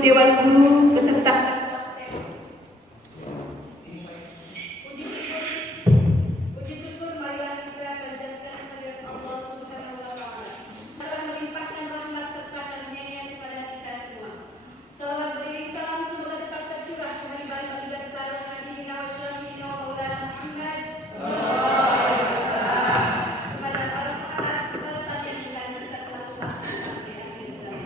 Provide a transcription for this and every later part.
Dewan Guru beserta puji syukur marilah kita panjatkan kehadirat Allah Subhanahu wa taala telah melimpahkan rahmat serta karunia-Nya kepada kita semua. Salawat beriring salam semoga tetap tercurah ke hari baik baginda besar dan Nabi wa Syafi'ina wa Maulana Muhammad kepada para sahabat, kepada tabi'in dan kita selalu sampai akhir zaman.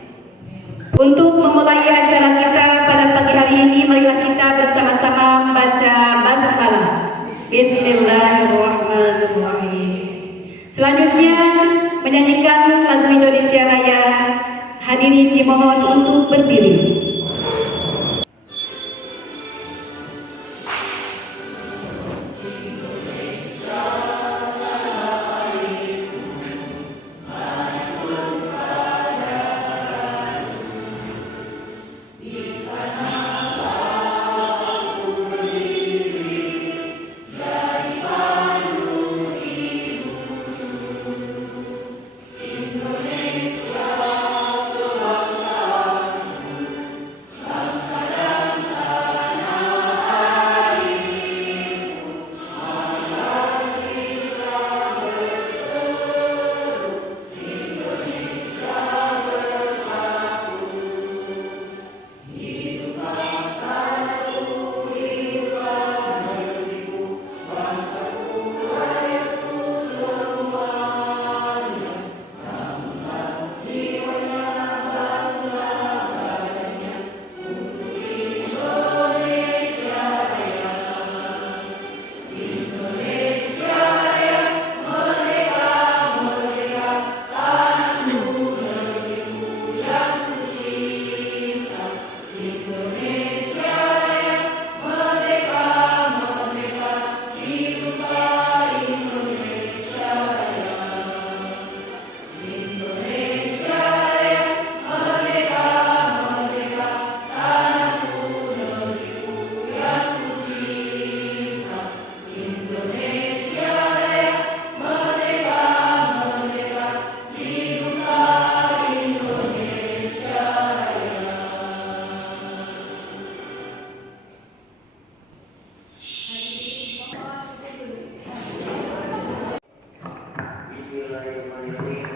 Untuk memulai acara kita pada pagi hari ini, marilah kita bersama-sama membaca basmalah. Bismillahirrahmanirrahim. Selanjutnya menyanyikan lagu Indonesia Raya. Hadirin dimohon untuk berdiri.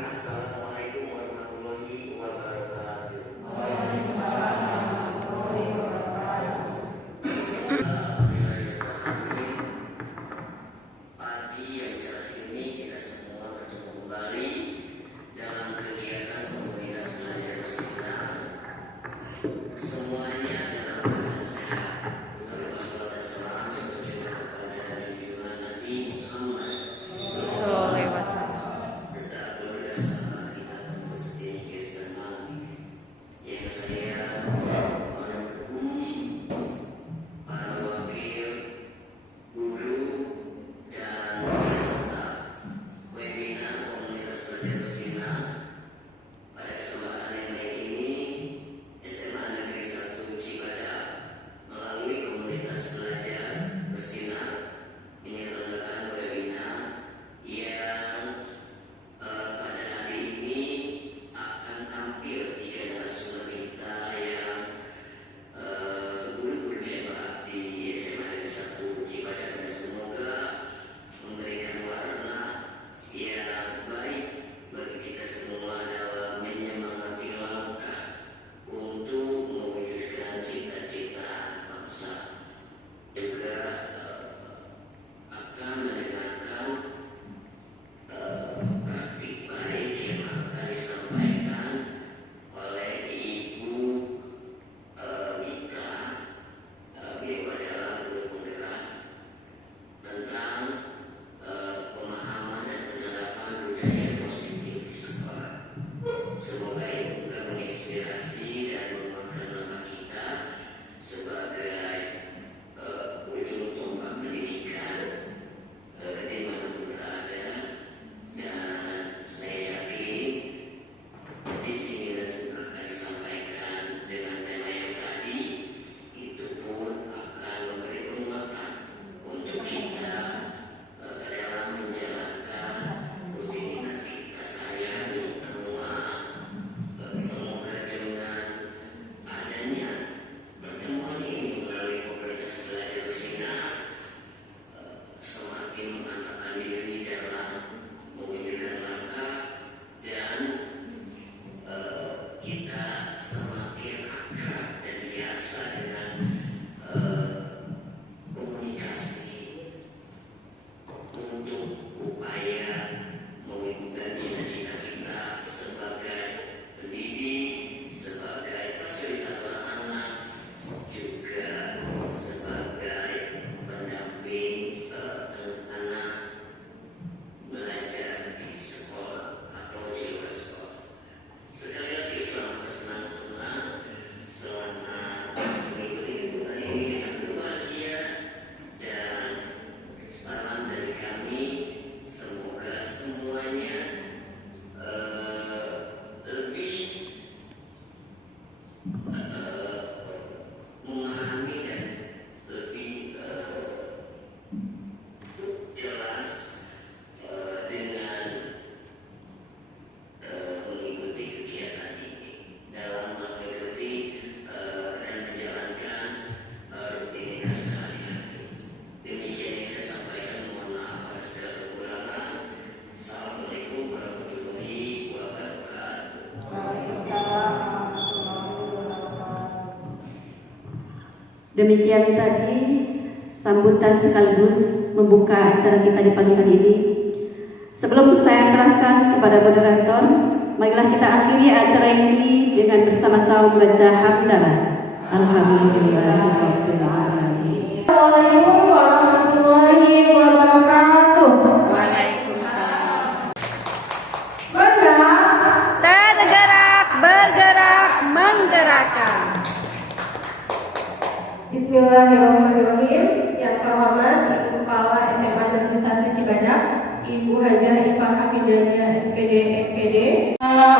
Assalamualaikum warahmatullahi wabarakatuh. Pagi yang cerah ini kita semua bertemu kembali dalam kegiatan komunitas belajar bersama. Semuanya dalam keadaan sehat. Kami bersalawat dan salam juga kepada junjungan Nabi Muhammad serta keluarga sahabat kita muslim zaman yang saya menghubungi para wakil, guru dan untuk upaya mewujudkan cita-cita kita sebagai pendidik, sebagai fasilitator anak, juga sebagai pendamping anak belajar di sekolah atau di luar sekolah. Sekali lagi selamat bersenang-senang, selamat mengikuti liburan ini dengan berbahagia, dan salam dari kami, semoga semuanya lebih memahami dan lebih jelas dengan mengikuti kegiatan ini dalam mengikuti dan menjalankan rutinitas sehari-hari. Demikian yang saya sampaikan, mohon maaf atas segala kekurangan. Assalamualaikum warahmatullahi wabarakatuh. Demikian tadi sambutan sekaligus membuka acara kita di pagi hari ini. Sebelum saya serahkan kepada moderator, marilah kita akhiri acara ini dengan bersama-sama membaca hamdalah. Alhamdulillahirabbil alamin. Assalamualaikum warahmatullahi wabarakatuh. Tergerak, bergerak, menggerakkan. Bismillahirrahmanirrahim. Yang terhormat Ibu Kepala SMA Negeri 1 Cibadak, Ibu Hajah Ifah Hafidania SPD MPD.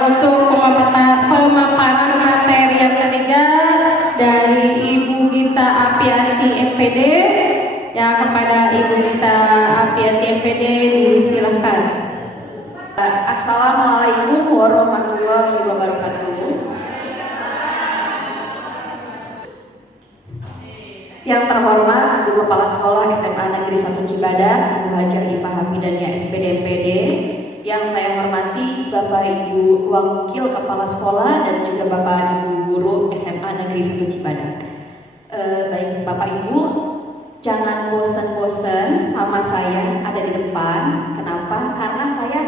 Untuk pemaparan materi yang ketiga dari Ibu Gita Apiati MPD, yang kepada Ibu Gita Apiati MPD disilahkan. Assalamualaikum warahmatullahi wabarakatuh. Yang terhormat Ibu Kepala Sekolah SMA Negeri 1 Cibadak, Ibu Hajah Ifah Hafidania SPD MPD. Yang saya hormati Bapak Ibu Wakil Kepala Sekolah dan juga Bapak Ibu Guru SMA Negeri 1 Cibadak. Baik Bapak Ibu, jangan bosan-bosan sama saya ada di depan. Kenapa? Karena saya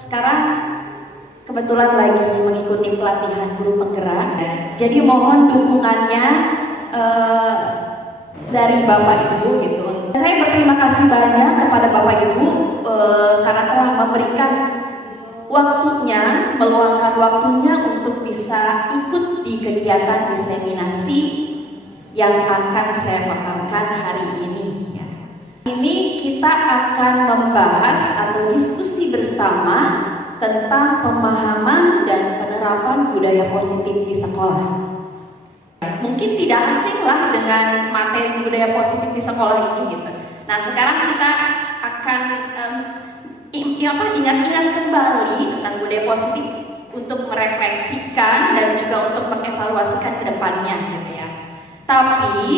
sekarang kebetulan lagi mengikuti pelatihan guru penggerak. Jadi mohon dukungannya dari Bapak Ibu gitu. Saya berterima kasih banyak kepada Bapak Ibu karena telah memberikan waktunya, meluangkan waktunya untuk bisa ikut di kegiatan diseminasi yang akan saya paparkan hari ini. Ya. Ini kita akan membahas atau diskusi bersama tentang pemahaman dan penerapan budaya positif di sekolah. Mungkin tidak asing lah dengan materi budaya positif di sekolah ini gitu. Nah sekarang kita akan ingat-ingat kembali tentang budaya positif untuk merefleksikan dan juga untuk mengevaluasikan ke depannya gitu ya. Tapi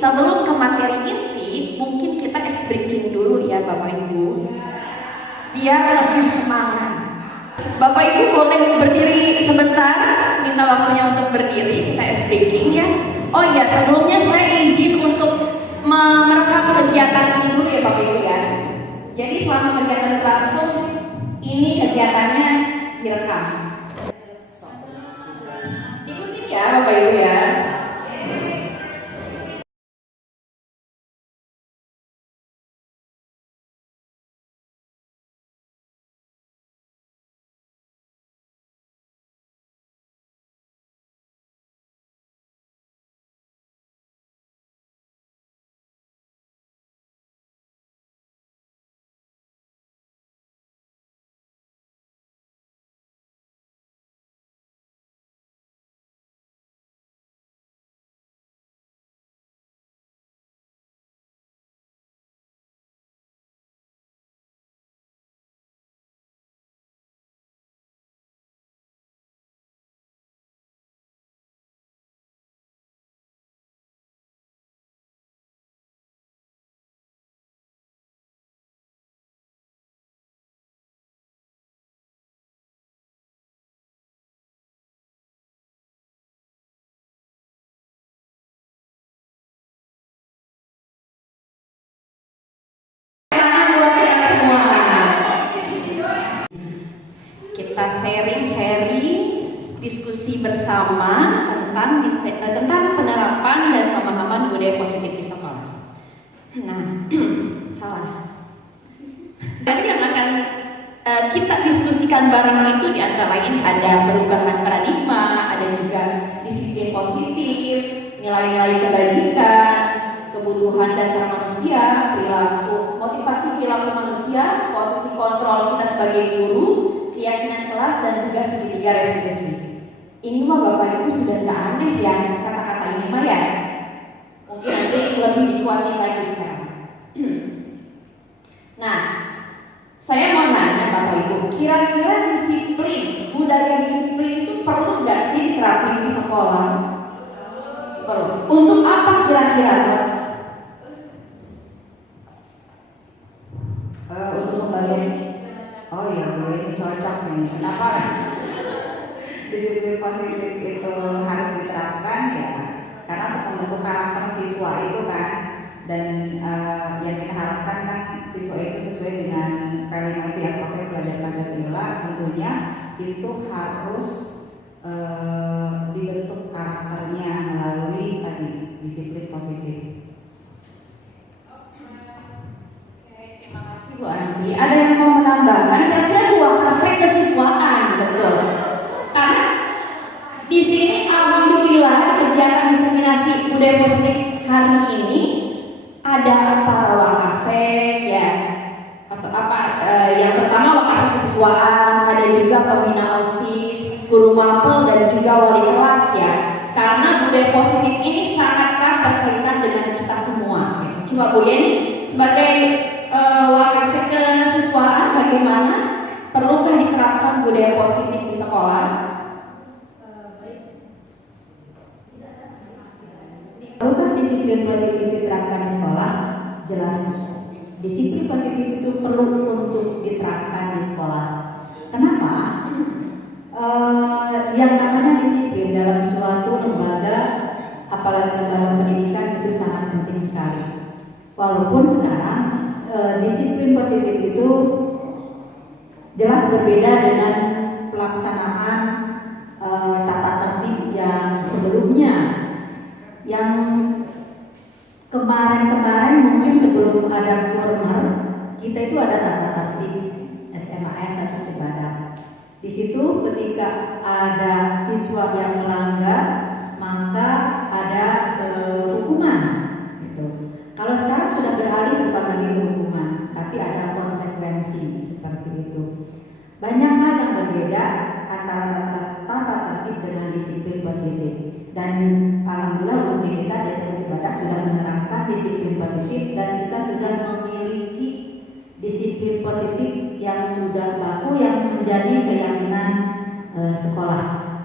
sebelum ke materi inti, mungkin kita ice breaking dulu ya Bapak Ibu, biar lebih semangat. Bapak Ibu boleh berdiri sebentar, minta waktunya untuk berdiri, kita ice breaking ya. Oh iya, sebelumnya saya izin untuk merekam kegiatan ini dulu ya Bapak Ibu ya. Jadi selama kegiatan berlangsung, ini kegiatannya direkam. Ikutin ya Bapak Ibu ya. kita sharing diskusi bersama tentang penerapan dan pemahaman budaya positif di sekolah. Nah, salah. Jadi yang akan kita diskusikan bareng itu di antara lain ada perubahan paradigma, ada juga disiplin positif, nilai-nilai kebajikan, kebutuhan dasar manusia, perilaku, motivasi perilaku manusia, posisi kontrol kita sebagai guru, keyakinan kelas, dan juga segitiga restitusi. Ini mah Bapak Ibu sudah nggak aneh ya kata-kata ini mah ya. Mungkin nanti lebih dikuatin lagi sekarang. Nah, saya mau nanya Bapak Ibu, kira-kira disiplin, budaya disiplin itu perlu nggak sih diterapin di sekolah? Perlu. Untuk apa kira-kira? Untuk oh ya, boleh cocok nih. Kenapa? Disiplin positif itu harus diterapkan ya karena untuk membentuk karakter siswa itu kan, dan yang kita harapkan kan siswa itu sesuai dengan kalimat yang pakai belajar Pancasila, tentunya itu harus dibentuk karakternya melalui tadi disiplin positif. Terima kasih Bu Andi. Ada yang mau menambahkan? Kira-kira dua aspek kesiswaan, betul. Karena di sini alhamdulillah kegiatan diseminasi budaya positif hari ini ada para wakasek ya, atau yang pertama wakasek kesiswaan, ada juga pembina OSIS, guru mapel, dan juga wali kelas ya. Karena budaya positif ini sangatlah berkaitan dengan kita semua. Coba Bu Yeni sebagai wakasek kesiswaan, bagaimana perlukah diterapkan budaya positif di sekolah? Perlukah disiplin positif diterapkan di sekolah? Jelas. Disiplin positif itu perlu untuk diterapkan di sekolah. Kenapa? Yang namanya disiplin dalam suatu lembaga, apalagi lembaga pendidikan, itu sangat penting sekali. Walaupun sekarang disiplin positif itu jelas berbeda dengan pelaksanaan tata tertib yang sebelumnya. Yang kemarin mungkin sebelum ada former, kita itu ada tata tertib SMAN 1 Cibadak. Di situ ketika ada siswa yang melanggar, maka ada hukuman. Gitu. Kalau sekarang sudah beralih bukan lagi hukuman, tapi ada konsekuensi seperti itu. Banyak hal yang berbeda antara tata tertib dengan disiplin positif. Dan alhamdulillah untuk kita di Cibadak sudah menerapkan disiplin positif, dan kita sudah memiliki disiplin positif yang sudah baku yang menjadi keyakinan sekolah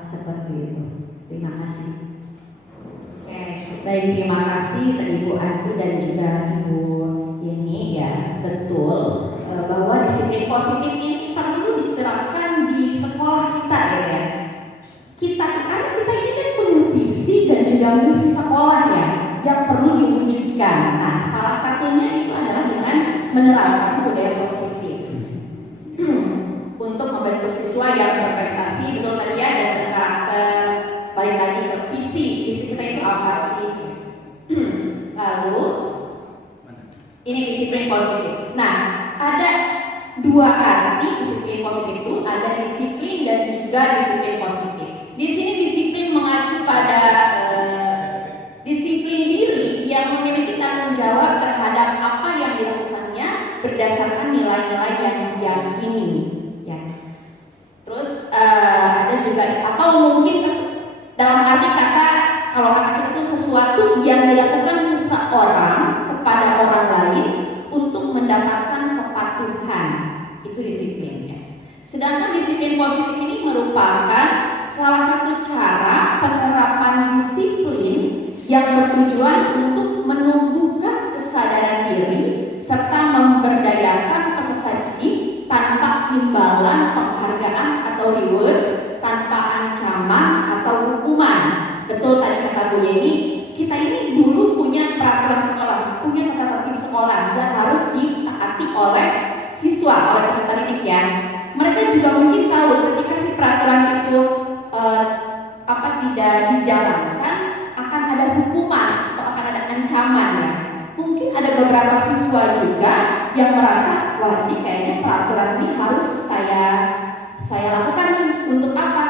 seperti itu. Terima kasih. Oke, baik, terima kasih Ibu Andi dan juga Ibu Yeni ya, betul bahwa disiplin positif ini perlu diterapkan di sekolah kita ya. Karena kita ini kan punya visi dan juga misi sekolah ya yang perlu diwujudkan. Nah, salah satunya itu adalah dengan menerapkan budaya positif untuk membentuk siswa yang berprestasi, betul tadi ya, dan berkarakter. Balik lagi ke visi kita itu apa sih? Lalu ini disiplin positif. Nah, ada dua arti disiplin positif itu, ada disiplin dan juga disiplin positif. Di sini disiplin mengacu pada disiplin diri yang memiliki tanggung jawab terhadap apa yang dilakukannya berdasarkan nilai-nilai yang diyakini. Ya. Terus ada juga atau mungkin dalam arti kata kalau kata itu sesuatu yang dilakukan seseorang kepada orang lain untuk mendapatkan kepatuhan, itu disiplin. Ya. Sedangkan disiplin positif ini merupakan salah satu cara penerapan disiplin yang bertujuan untuk menumbuhkan kesadaran diri serta memberdayakan peserta didik tanpa imbalan penghargaan atau reward, tanpa ancaman atau hukuman. Betul tadi kata Bu Yeni, kita ini dulu punya peraturan sekolah, punya tata tertib sekolah yang harus ditaati oleh siswa, oleh peserta didik ya. mereka juga mungkin tahu ketika si peraturan itu tidak dijalankan akan ada hukuman atau akan ada ancaman ya. Mungkin ada beberapa siswa juga yang merasa, wah ini kayaknya peraturan ini harus saya lakukan nih. Untuk apa?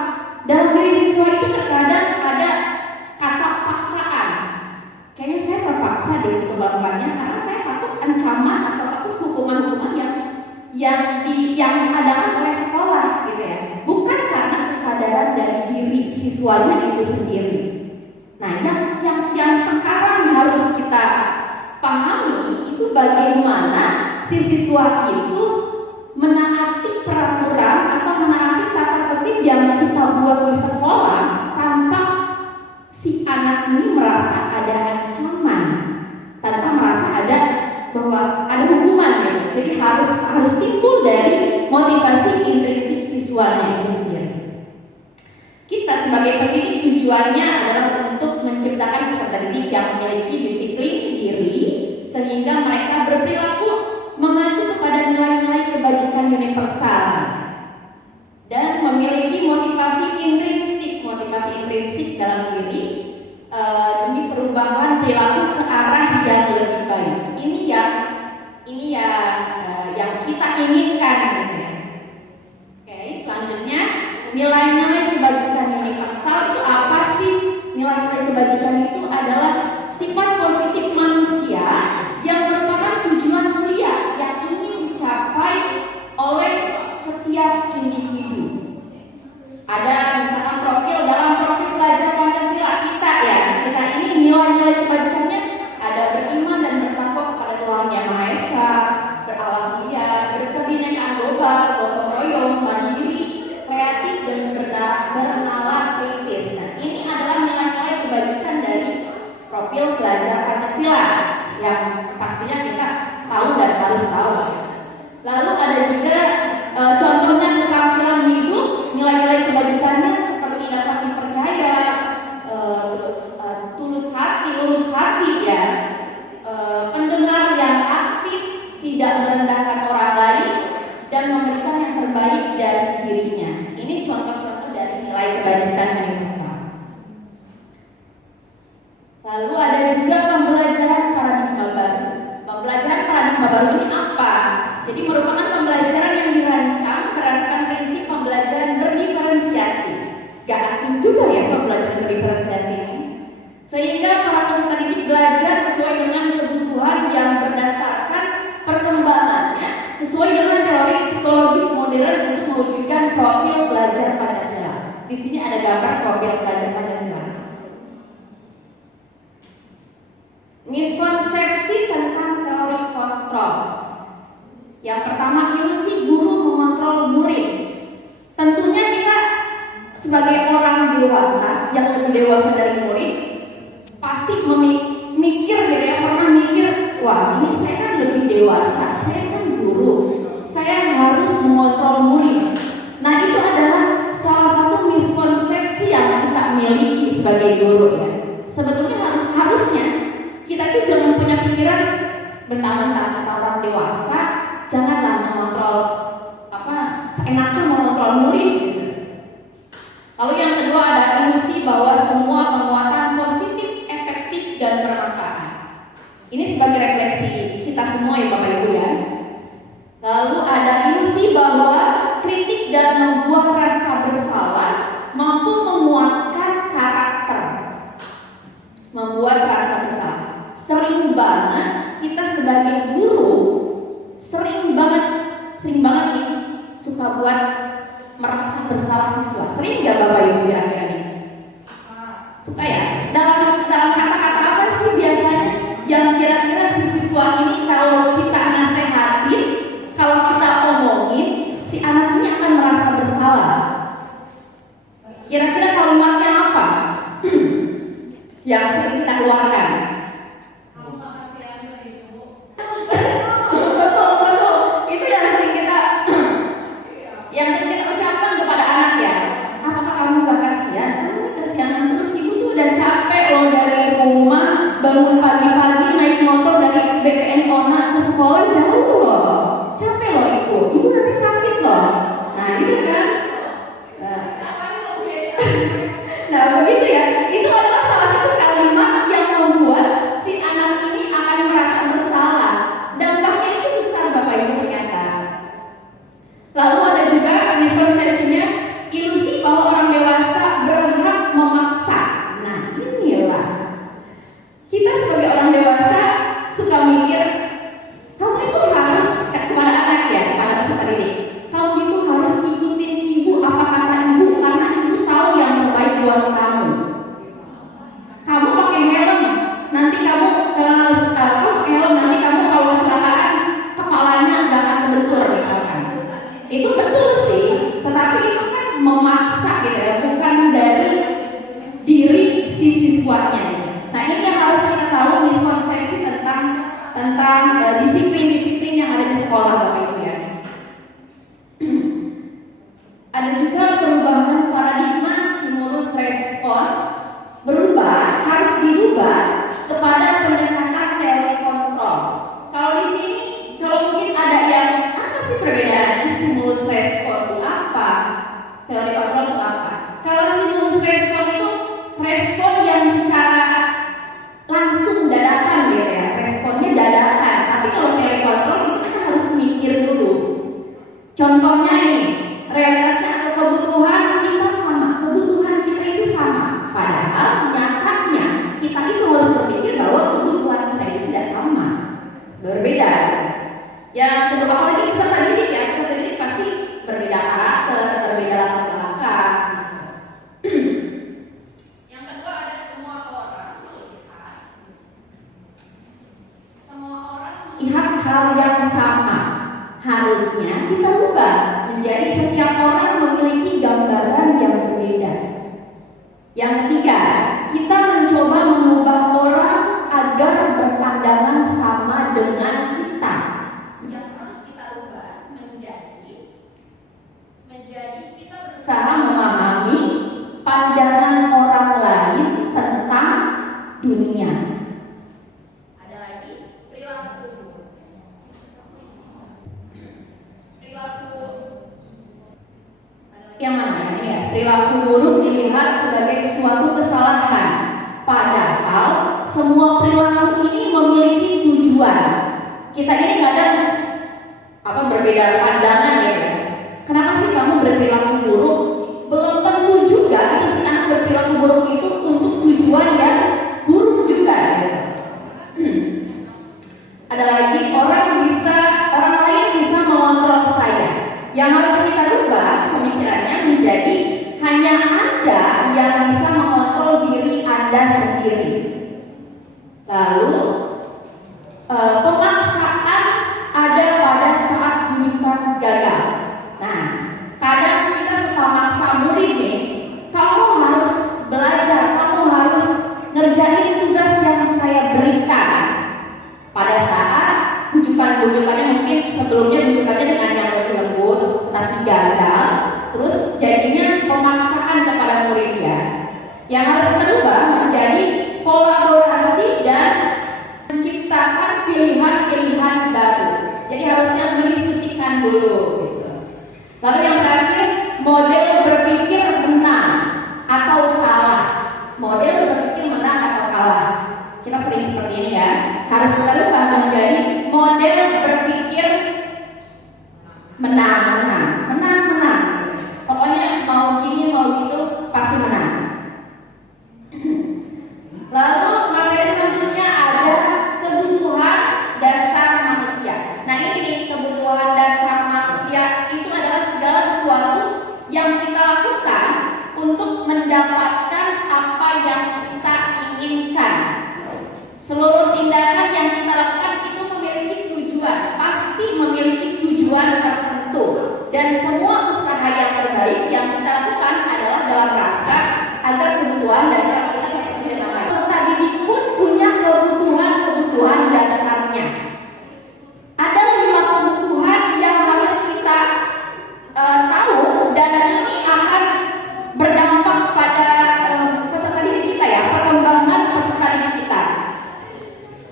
Dalam diri siswa itu terkadang ada kata paksaan. Kayaknya saya terpaksa deh untuk melakukannya karena saya takut ancaman atau takut hukuman-hukuman yang diadakan oleh sekolah gitu ya. Bukan karena kesadaran dari diri siswanya itu sendiri. Nah, yang sekarang harus kita pahami itu bagaimana si siswa itu menaati peraturan atau menaati tata tertib yang kita buat di sekolah tanpa si anak ini merasa ada ancaman, tanpa merasa ada bahwa ada hukuman ya. Jadi harus timbul dari motivasi intrinsik siswanya itu sendiri. Kita sebagai pendidik tujuannya adalah untuk menciptakan peserta didik yang memiliki disiplin diri sehingga mereka berperilaku mengacu kepada nilai-nilai kebajikan universal dan memiliki motivasi intrinsik dalam diri demi perubahan perilaku ke arah yang lebih baik. Ini yang kita inginkan. Oke, selanjutnya nilai-nilai kebajikan universal itu apa sih? Nilai-nilai kebajikan itu adalah sifat positif manusia yang merupakan tujuan mulia yang ingin dicapai oleh setiap individu. Ada misalkan dalam profil pelajar Pancasila kita ini nilai-nilai kebajikannya ada beriman dan bertakwa kepada Tuhan Yang Maha Esa, berakhlak mulia, berkebinekaan global, gotong royong, mandiri, kreatif dan bernalar kritis. Nah, ini adalah nilai-nilai kebajikan dari profil pelajar Pancasila yang pastinya kita tahu dan harus tahu. Lalu ada juga contohnya keterampilan hidup, nilai-nilai kebajikannya seperti dapat dipercaya, lurus hati ya, pendengar yang aktif, tidak merendahkan orang lain, dan memberikan yang terbaik dari dirinya. Ini contoh-contoh dari nilai kebajikan universal. Lalu ada juga pembelajaran paradigma baru. Pembelajaran paradigma baru ini apa? Jadi merupakan pembelajaran yang dirancang berdasarkan prinsip pembelajaran berdiferensiasi. Gak asing juga ya pembelajaran berdiferensiasi ini. Sehingga para peserta didik belajar sesuai dengan kebutuhan yang berdasarkan perkembangannya, sesuai dengan teori psikologis modern untuk mewujudkan profil pelajar Pancasila. Di sini ada gambar profil pelajar Pancasila. Miskonsepsi tentang teori kontrol. Yang pertama, ilusi guru mengontrol murid. Tentunya kita sebagai orang dewasa yang lebih dewasa dari murid pasti mikir gitu ya, pernah mikir, wah ini saya kan lebih dewasa, saya kan guru, saya harus mengontrol murid. Nah, itu adalah salah satu miskonsepsi yang kita miliki sebagai guru ya. Sebetulnya harusnya kita itu jangan punya pikiran mentang-mentang kita orang dewasa, janganlah mengontrol enaknya mengontrol murid gitu. Lalu yang kedua ada ilusi bahwa semua penguatan positif, efektif dan bermanfaat. Ini sebagai refleksi kita semua ya Bapak Ibu ya. Lalu ada ilusi bahwa kritik dan membuat rasa bersalah mampu menguatkan karakter, membuat rasa bersalah. Sering banget kita sebagai guru sering banget nih suka buat merasa bersalah siswa. Sering nggak Bapak Ibu kira-kira nih? Suka ya? Dalam kata-kata apa sih biasanya yang kira-kira si siswa ini kalau kita nasehatin, kalau kita omongin, si anak ini akan merasa bersalah? Kira-kira kalimatnya apa? Yang sering kita keluarkan? Betul. Itu yang sering kita ucapkan kepada anak ya. Apakah kamu gak kasihan? Kamu kasihan terus, ibu tuh udah capek loh dari rumah, bangun pagi-pagi naik motor dari BKN Kona ke sekolah jauh loh. Capek loh ibu nanti sakit loh. Nah perbedaannya stimulus respon itu apa? Teori kontrol itu apa? Kalau stimulus respon itu respon yang secara langsung dadakan gitu ya, responnya dadakan. Tapi kalau teori kontrol itu kita harus mikir dulu. Contohnya ini, realitasnya atau kebutuhan kita sama, kebutuhan kita itu sama. Padahal nyatanya kita itu harus berpikir bahwa kebutuhan kita itu tidak sama, berbeda. Yang kedua, apalagi peserta didik ya, peserta didik pasti berbeda karakter, berbeda latar belakang. Yang kedua ada semua orang melihat Lihat hal yang sama. Harusnya kita ubah menjadi setiap orang memiliki gambaran yang berbeda. Yang ketiga, kita mencoba mengubah orang agar berpandangan sama dengan kita. yang harus kita ubah menjadi kita Berusaha memahami pandangan orang lain tentang dunia. ada lagi perilaku Yang mana ini ya? Perilaku buruk dilihat sebagai suatu kesalahan. Padahal semua perilaku ini memiliki tujuan. Kita ini kadang berbeda pandangan ya. Kenapa sih kamu berperilaku buruk? Belum tentu juga itu si anak berperilaku buruk itu untuk tujuan yang buruk juga. Gitu. Ada lagi orang lain bisa mengontrol saya. Yang harus kita ubah pemikirannya menjadi hanya Anda yang bisa mengontrol diri Anda sendiri. Lalu pemaksaan ada pada saat rujukan gagal. Nah, kadang kita suka maksa murid nih, kamu harus belajar, kamu harus ngerjain tugas yang saya berikan. Pada saat bujukannya mungkin sebelumnya bujukannya dengan yang lebih lembut, tapi gagal, terus jadinya pemaksaan kepada muridnya. Yang harus berubah menjadi kolaborasi dan menciptakan pilihan-pilihan baru. Jadi harusnya mendiskusikan dulu. Gitu. Lalu yang terakhir, model berpikir menang atau kalah. Model berpikir menang atau kalah. Kita sering seperti ini ya. Harus kita ubah menjadi model berpikir menang. Pokoknya mau gini mau gitu pasti menang. Lalu materi selanjutnya ada kebutuhan dasar manusia. Nah ini kebutuhan dasar manusia itu adalah segala sesuatu yang kita lakukan untuk mendapatkan apa yang kita inginkan. Seluruh tindakan yang kita lakukan itu memiliki tujuan, pasti memiliki tujuan tertentu. Dan semua usaha yang terbaik yang kita lakukan adalah dalam rangka agar kebutuhan dasar kita terpenuhi. Peserta didik pun punya kebutuhan dasarnya. Ada 5 kebutuhan yang harus kita tahu dan ini akan berdampak pada peserta didik kita ya, perkembangan peserta didik kita.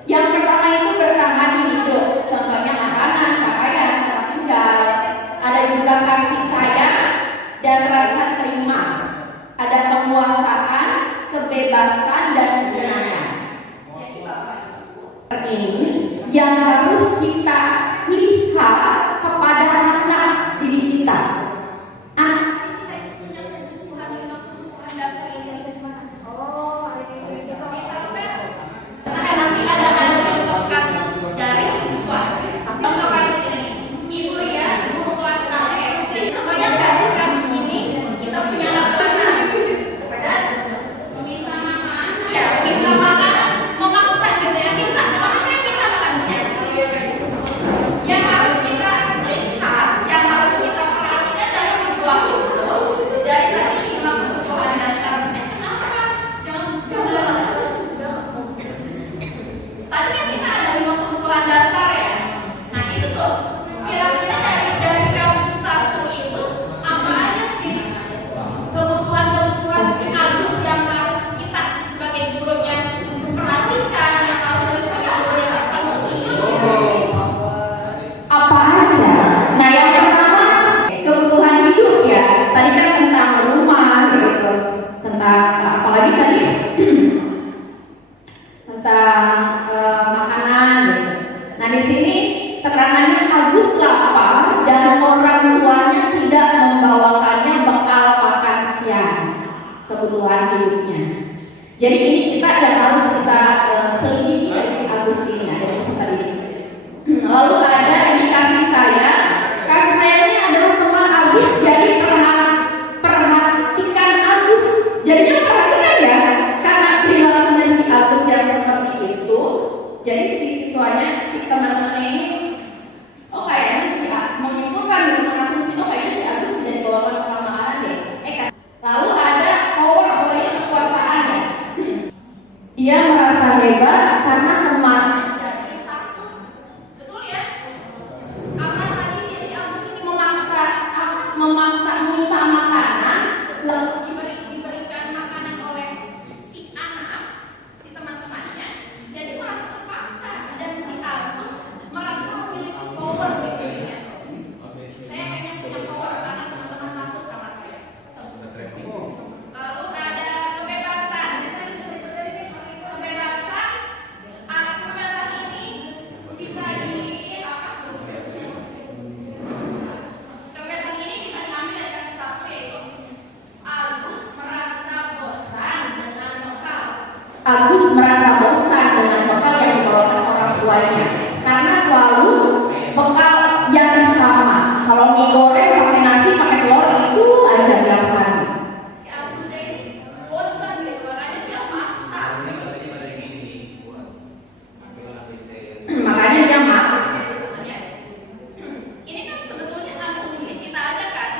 Yang pertama itu bertahan hidup, contohnya makanan, pakaian, tempat tinggal. Ada juga kasih sayang dan rasa terima. Ada penguasaan, kebebasan dan kesenangan. jadi Bapak Ibu Ini yang harus kita lihat kepada anak didik kita. Anak kita itu punya kebutuhan 5 kebutuhan dasar esensial mana? Oh, misalnya nanti ada contoh kasus dari siswa. Contoh kasus ini, Ibu Ria, guru kelas 6 SD. Namanya kasus ini kita punya anak dan meminta makan Jadi ini kita yang harus kita selidiki dari si Agus ini, ada peserta didik. Lalu ada indikasi saya, kasih sayangnya adalah teman Agus, jadi perhatikan Agus. Jadinya perhatikan ya, karena perilaku dari si Agus yang seperti itu, jadi si siswanya, si teman-temannya ini, oh kayaknya si menyimpulkan gitu, mengasumsi, oh kayaknya si Agus tidak dibawakan kelamaan deh. Lalu ada power kekuasaan ya. Dia merasa hebat karena temannya jadi takut, betul ya? Karena tadi si Agus ini memaksa minta makanan, lalu diberikan makanan oleh si anak, si teman-temannya, jadi merasa terpaksa dan si Agus merasa memiliki power gitu ya. Saya kayaknya punya power karena teman-teman takut sama saya. Lalu ada kebebasan. Kebebasan ini bisa dimiliki apa? Kebebasan ini bisa diambil dari kasus satu, yaitu Agus merasa bosan dengan bekal. Agus merasa bosan dengan bekal yang dibawakan orang tuanya karena selalu bekal yang sama. Kalau mie goreng pakai nasi pakai telur itu aja tiap hari. Si Agus ini bosan gitu, makanya dia maksa. Makanya dia maksa. Ini kan sebetulnya asumsi kita aja kan.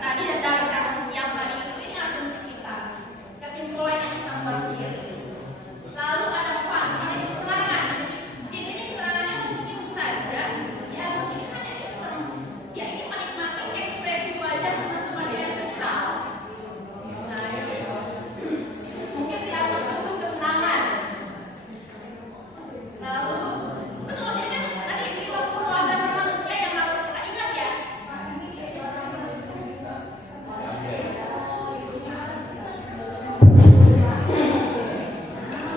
Tadi dari kasus yang tadi itu ini asumsi kita. Kesimpulan yang kita buat sendiri. Lalu ada fun, ada kesenangan. Jadi di sini kesenangannya mungkin saja si Agus ini hanya iseng. Dia ingin menikmati ekspresi wajah teman-teman yang kesal. Nah, mungkin si Agus butuh kesenangan. Lalu betul ini kan tadi bilang penuh dasar manusia yang harus kita ingat ya.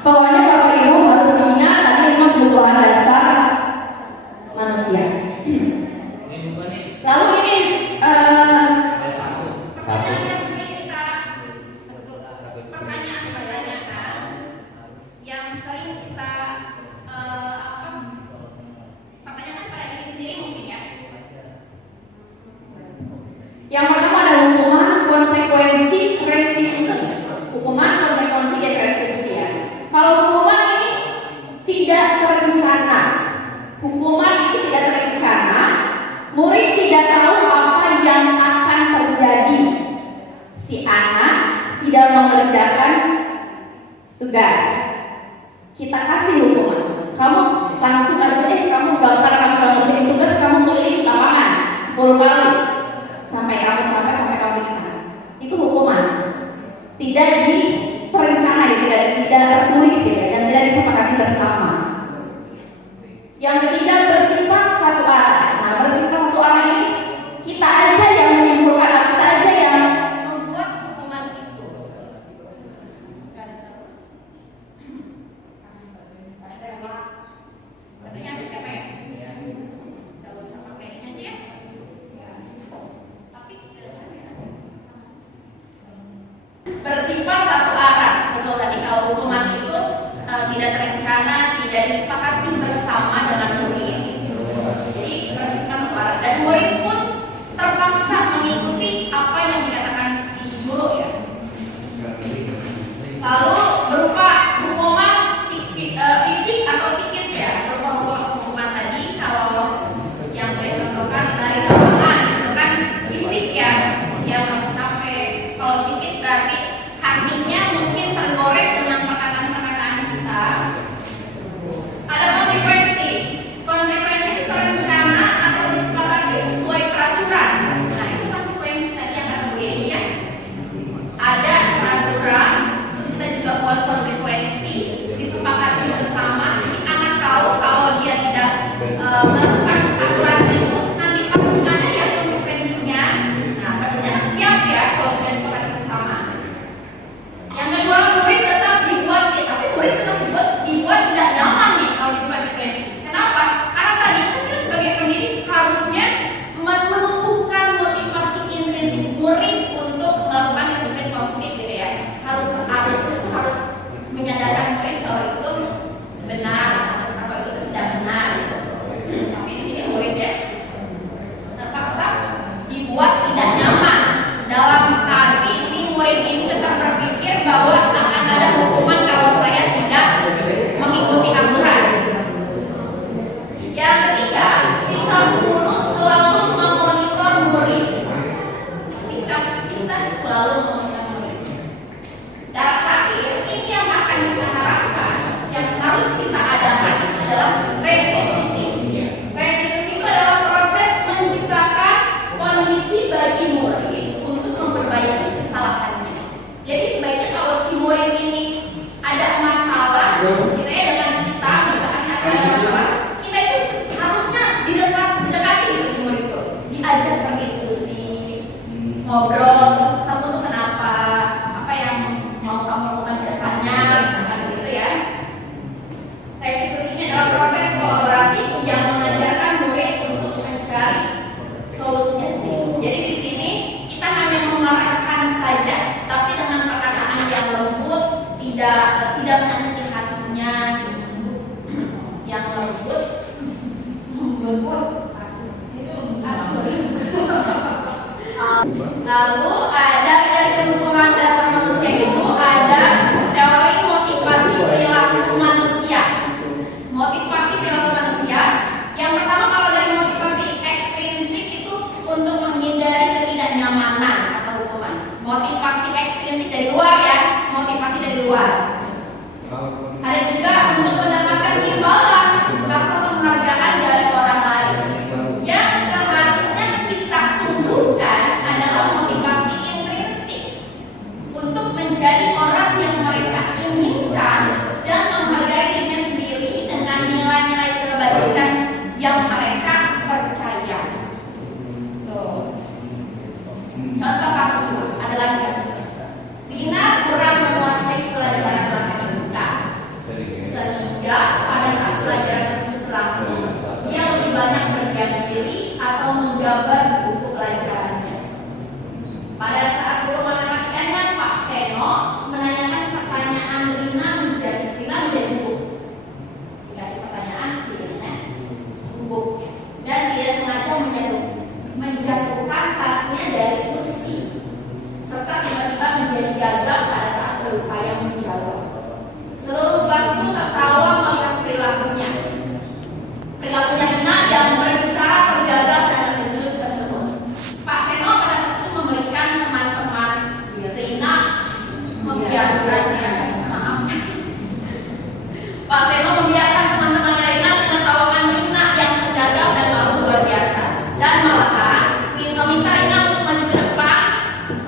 Pokoknya Bapak Ibu harus ingat tadi memang kebutuhan dasar manusia. Lalu ini pertanyaan yang sering kita pertanyaan yang sering kita pertanyakan pada diri sendiri mungkin ya. Yang pertama ada hukuman, konsekuensi, restitusi. Hukuman, konsekuensi, dan restitusi ya. Kalau hukuman ini tidak terencana, hukuman itu tidak terencana, murid tidak tahu apa yang akan terjadi. Si anak tidak mengerjakan tugas. Kita kasih hukuman. Kamu langsung aja deh, kamu gak ngerjain tugas, kamu keliling lapangan 10 kali sampai kamu capek, sampai kamu pingsan. Itu hukuman. Tidak direncana, tidak tertulis ya, dan tidak disepakati bersama. Yang ketiga bersifat satu arah. Nah, bersifat satu arah ini kita aja yang menyimpulkan, kita aja yang membuat hukuman itu. Katanya SMS. mencari solusinya sendiri. Jadi di sini kita hanya memarahkan saja, tapi dengan perkataan yang lembut, tidak menyakiti hatinya, yang lembut. Lalu dari kebutuhan dasar manusia itu ada teori motivasi perilaku manusia. Motivasi perilaku manusia. Yang pertama, kalau dari motivasi ekstrinsik itu untuk menghindari ketidaknyamanan atau hukuman. Motivasi ekstrinsik dari luar ya, motivasi dari luar. Ada juga untuk mendapatkan imbalan atau penghargaan dari orang lain. Yang seharusnya kita tumbuhkan adalah motivasi intrinsik untuk menjadi orang yang mereka inginkan dan menghargai dirinya sendiri dengan nilai-nilai kebajikan yang mereka percaya. Tuh. Contoh kasus, ada lagi kasus. Rina kurang menguasai pelajaran matematika, sehingga pada saat pelajaran tersebut berlangsung, dia lebih banyak berdiam diri atau menggambar buku pelajarannya. Pada saat guru matematikanya Pak Seno menanyakan pertanyaan Rina menjadi buku. Dikasih pertanyaan sih buku, dan tidak sengaja menjatuhkan tasnya dari kursi, serta tiba-tiba menjadi gagap pada saat berupaya menjawab. Seluruh kelas pun tertawa melihat perilakunya Rina yang berbicara tergagap dan terkejut tersebut. Pak Seno pada saat itu memberikan teman-teman Rina membiarkannya. Pak Seno membiarkan teman-temannya Rina menertawakan Rina yang tergagap dan malu luar biasa, dan malahan meminta Rina untuk maju ke depan,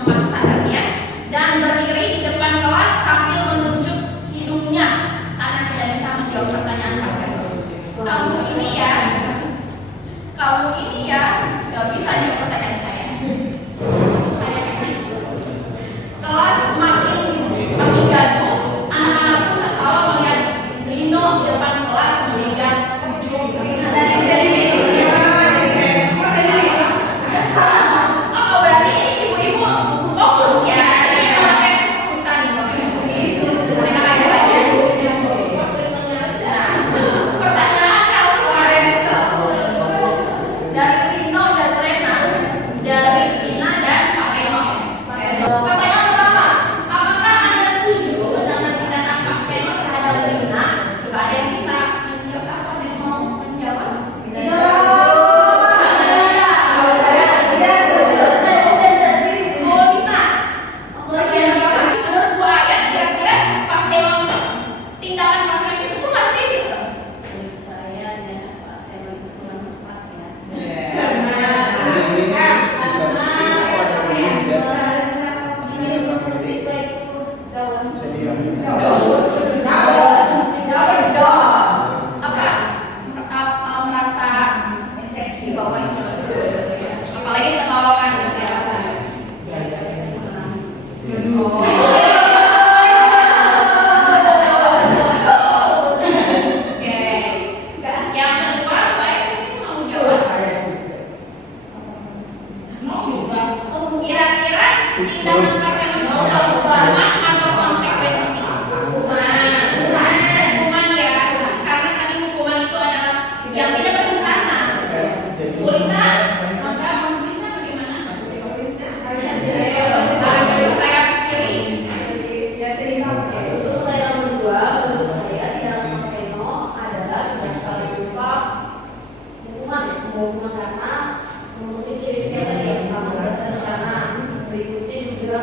memaksakannya, dan berdiri di depan kelas sambil menunjuk hidungnya karena tidak bisa menjawab pertanyaan Pak Seno. Kamu ini ya, gak bisa jawab pertanyaan saya. Kelas makin gaduh, anak-anak pun tertawa melihat Rino di depan kelas memegang ujung Rina. Apa berarti ibu-ibu fokus ya? Fokusan nih, pertanyaan kasus dari Rino dan Rena, dari Rina dan Pak Reno. Pertanyaan pertama, apakah Anda setuju dengan tindakan Pak Seno terhadap Rina? Coba ada yang bisa menjawab atau ada yang mau menjawab? Menurut Bu Ayat, kira-kira Pak Seno itu tindakan Pak Seno itu tuh masih gitu? Menurut saya tindakan Pak Seno itu kurang tepat ya. Merasa insecure bahwa itu, apalagi tertawakan gitu ya. Oke, yang kedua, baik ini mau jawab. Kira-kira tindakan Pak Seno itu hukuman atau konsekuensi? Hukuman ya, karena tadi hukuman itu adalah yang tidak berencana. Polisa, maka polisa bagaimana? Saya kiri. Untuk saya berdua, menurut saya tindakan Mas Seno adalah tidak saling berupa hukuman ya, sebuah hukuman karena memenuhi ciri-ciri tadi yang pertama berencana, berikutnya juga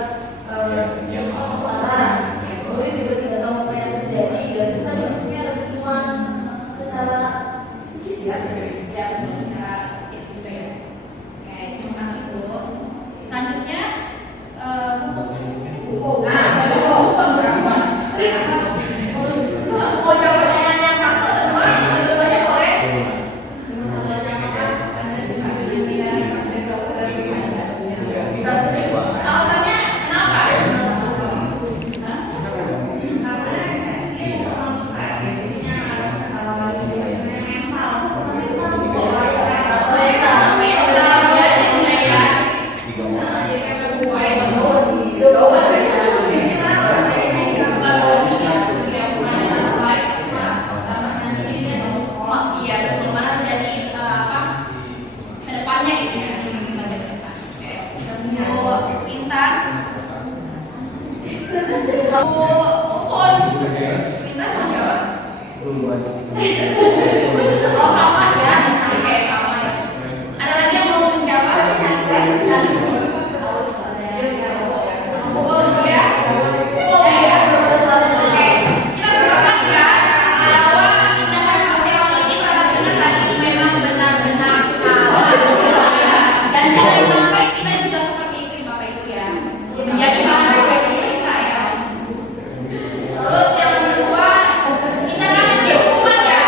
Linda mau jawab? Oh sama ya, oke sama ya. Ada lagi yang mau menjawab? Oh ya, oh ya. Oke, kita sepakat ya bahwa tindakan paslon ini pada benar tadi memang benar-benar salah. Dan jangan sampai kita juga seperti itu Bapak Ibu ya. Menjadi bahan refleksi kita ya. Terus yang kedua, tindakan yang dihukuman ya.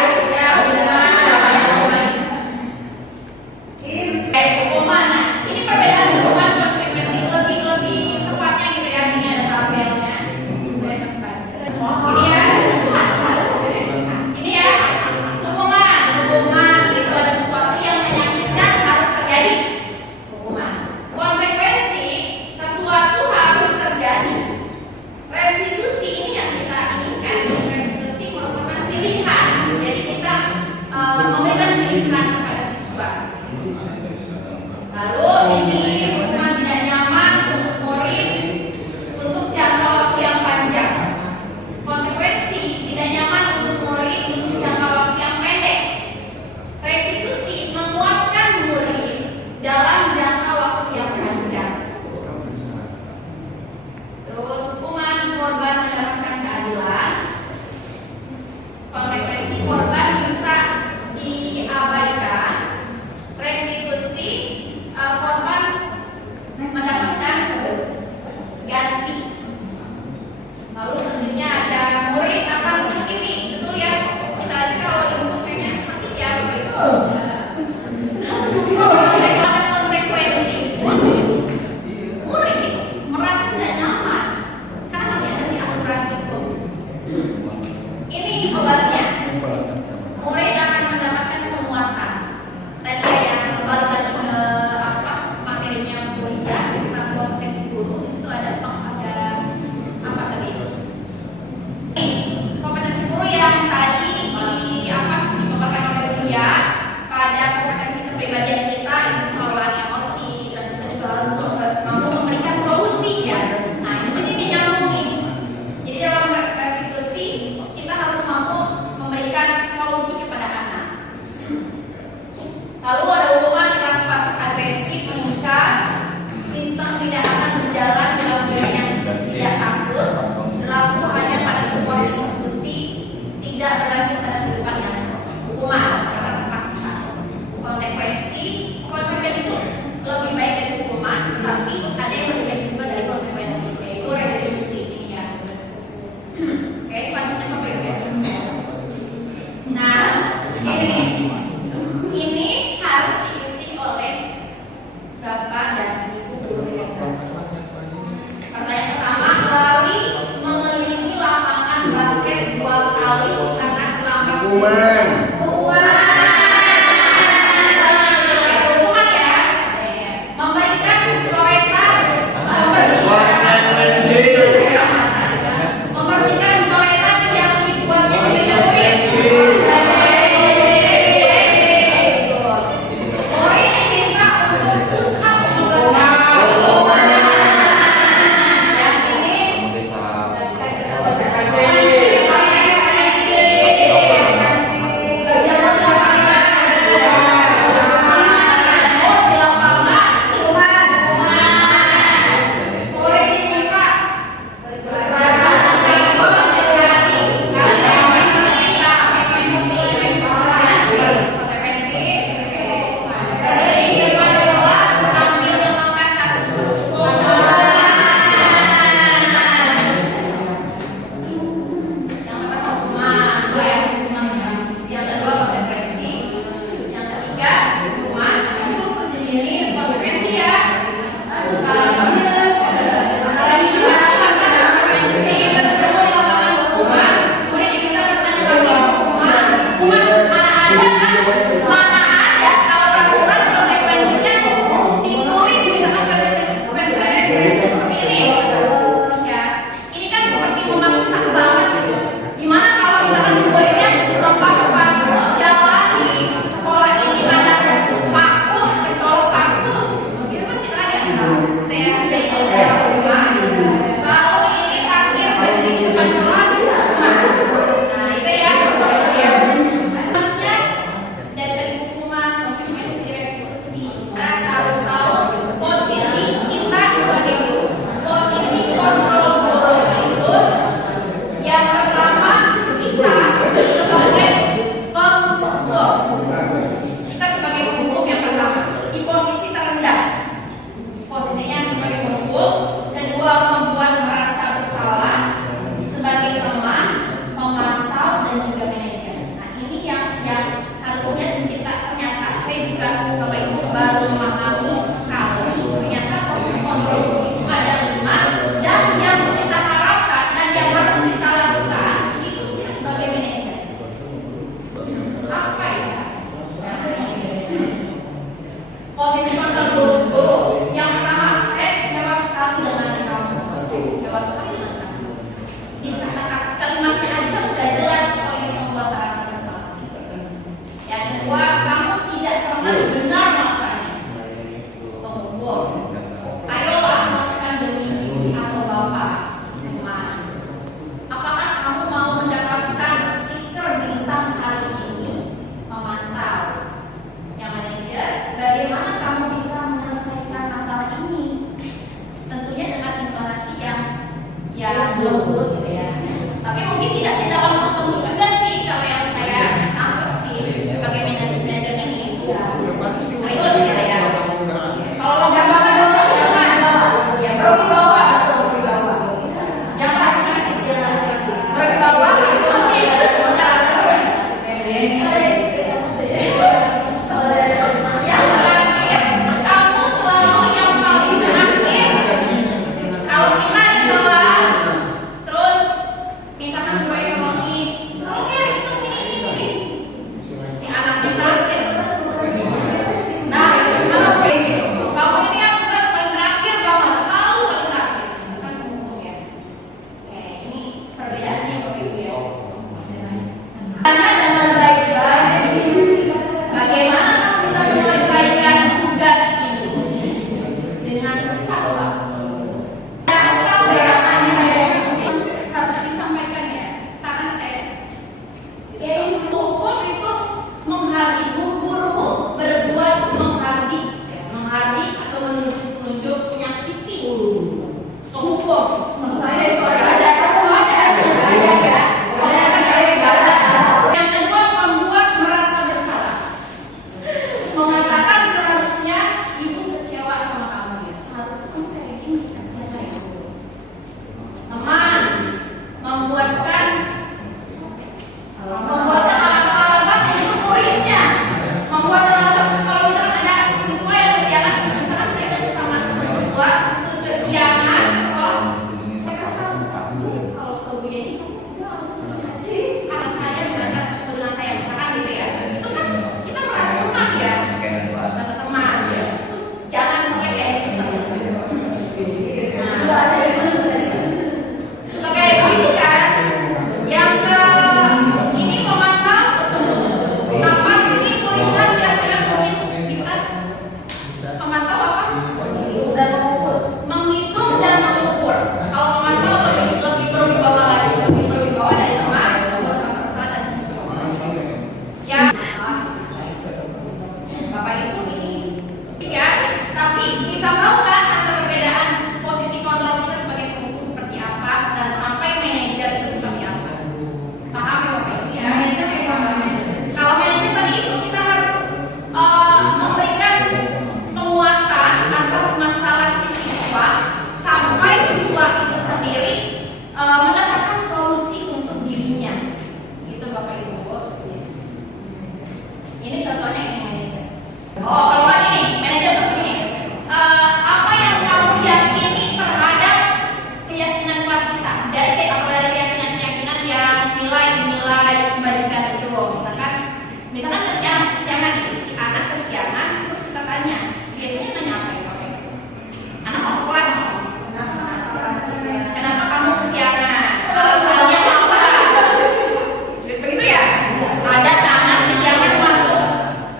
memahami sekali ternyata proses kontrol itu ada 5, dan yang kita harapkan dan yang harus kita lakukan itu kita sebagai manajer. Apa ya? Posisi kontrol guru. Yang pertama, saya kecewa sekali dengan kamu. Kecewa sekali dengan kamu. Di kata-kata kalimatnya aja udah jelas kok ini membuat rasa bersalah. Yang kedua, kamu tidak pernah benar melakukannya. Pemukul. Ayolah lakukan demi ibu atau bapak. Teman. Apakah kamu mau mendapatkan stiker bintang hari ini? Memantau. Yang manajer, bagaimana kamu bisa menyelesaikan masalah ini? Tentunya dengan intonasi yang lembut gitu ya. Tapi mungkin tidak langsung lembut juga sih kalau yang saya tangkap sih sebagai manajer ini. Serius gitu ya. Kalau gambar ya berwibawa atau berwibawa. Yang pasti berwibawa itu kamu selalu yang paling akhir. Kalau kita di kelas, terus misalkan gue ngomongin, kalau ya itu ini, si anak sakit. Nah, kamu ini yang tugas paling terakhir, kamu selalu paling terakhir. Itu kan ngomong ya. Oke, ini perbedaannya Bapak Ibu ya. Karena dengan baik-baik, bagaimana kamu bisa menyelesaikan tugas ini dengan tepat waktu? Harus disampaikan ya, karena saya hukum itu menghargai guru berbuat menghargai atau menunjuk menyakiti hukum. Saya itu ada. Yang kedua, membuat merasa bersalah. Mengatakan seharusnya ibu kecewa sama kamu ya. Seharusnya kamu kayak gini, kasihnya kayak gitu. Teman, membuatkan alasan untuk muridnya. Membuat alasan kalau misalkan ada siswa yang kesiangan, misalkan saya ketemu sama satu siswa terus kesiangan sekolah, saya kasih tahu kalau ke Bu Yeni kamu harus karena saya berangkat dengan saya misalkan gitu ya. Itu kan kita merasa teman ya, merasa teman ya. Jangan sampai kayak gitu. Suka kayak begitu kan? Yang ke ini memantau apa ini tulisan kira-kira mungkin bisa memantau apa? Dan mengukur. Menghitung dan mengukur. Kalau memantau lebih berwibawa lagi, lebih berwibawa dari teman, membuat rasa-rasa dan ya. Bapak Ibu ini ya, tapi bisa tahu kan antara perbedaan posisi kontrol kita sebagai pemukul seperti apa dan sampai manajer itu seperti apa? Paham ya Bapak Ibu ya? Kalau manajer tadi itu kita harus memberikan penguatan atas masalah si siswa sampai siswa itu sendiri mendapatkan solusi untuk dirinya. Itu Bapak Ibu. Ini contohnya ini manajer. Oh, kalau nggak ini manajer begini. Apa yang kamu yakini terhadap keyakinan kelas kita? Dari keyakinan yang nilai kebaikan itu. Misalkan kesiangan nih, si anak kesiangan, terus kita tanya, biasanya nanya apa ya Bapak Ibu? Anak masuk kelas, kenapa kamu kesiangan? Alasannya apa? Begitu ya? Ada anak kesiangan masuk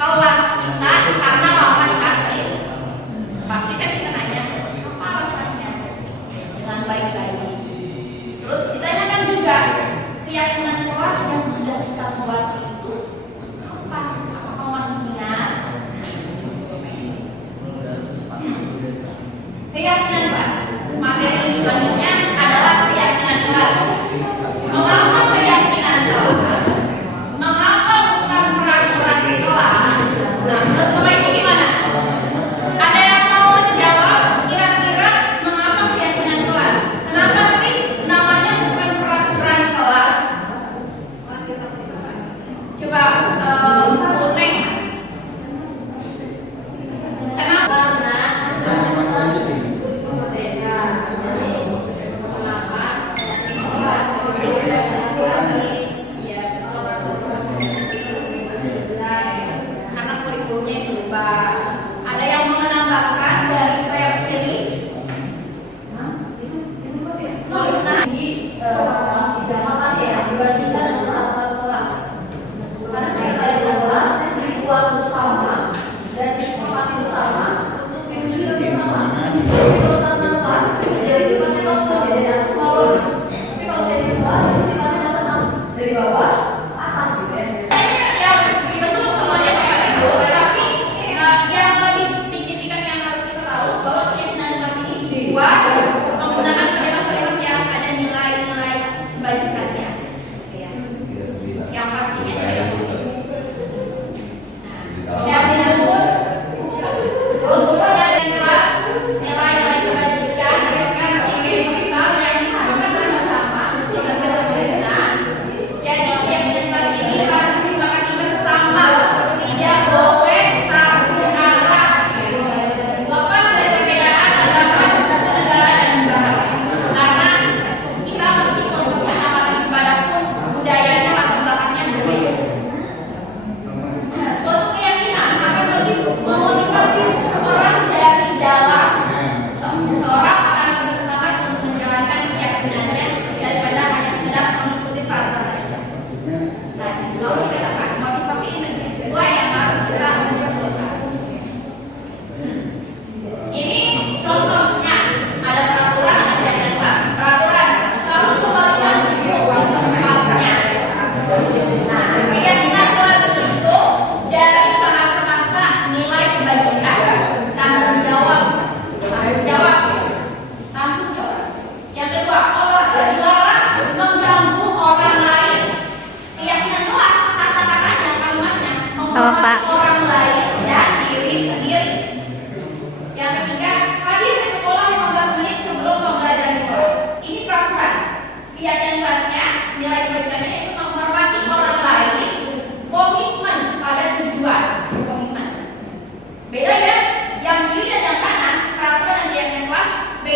kelas kita karena lama di kantin. Pasti kan kita nanya, apa alasannya? Dengan baik-baik. Terus ditanyakan juga keyakinan kelas yang sudah kita buat itu apa? Apa kamu masih ingat? Keyakinan kelas. Materi selanjutnya adalah keyakinan kelas. Mengapa keyakinan kelas? Mengapa bukan peraturan kelas? Nah, menurut Bapak Ibu gimana? Ada yang mau jawab kira-kira mengapa keyakinan kelas? Kenapa sih namanya bukan peraturan kelas? Coba Uneng. Kenapa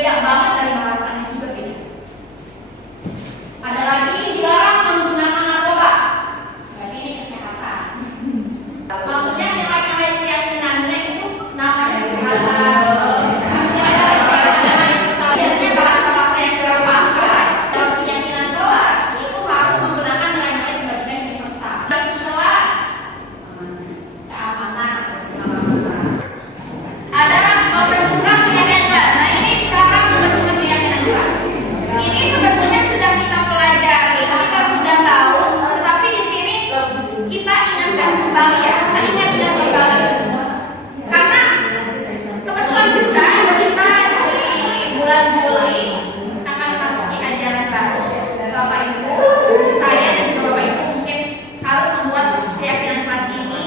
beda banget dari bahasanya juga beda. Ada lagi dilarang menggunakan narkoba. Berarti ini kesehatan. Maksudnya nilai-nilai keyakinannya itu namanya kesehatan. Biasanya bahasa-bahasa yang terpakai dalam keyakinan kelas itu harus menggunakan nilai-nilai kebajikan universal. Bagi kelas keamanan. Ada pembentukan keyakinan kelas. Nah, ini cara pembentukan keyakinan kelas. Ini sebetulnya sudah kita pelajari, kita sudah tahu, tapi di sini kita ingatkan kembali ya. Kita ingatkan kembali. Karena kebetulan juga kita di bulan Juli akan memasuki ajaran baru. Bapak Ibu, saya dan juga Bapak Ibu mungkin harus membuat keyakinan kelas ini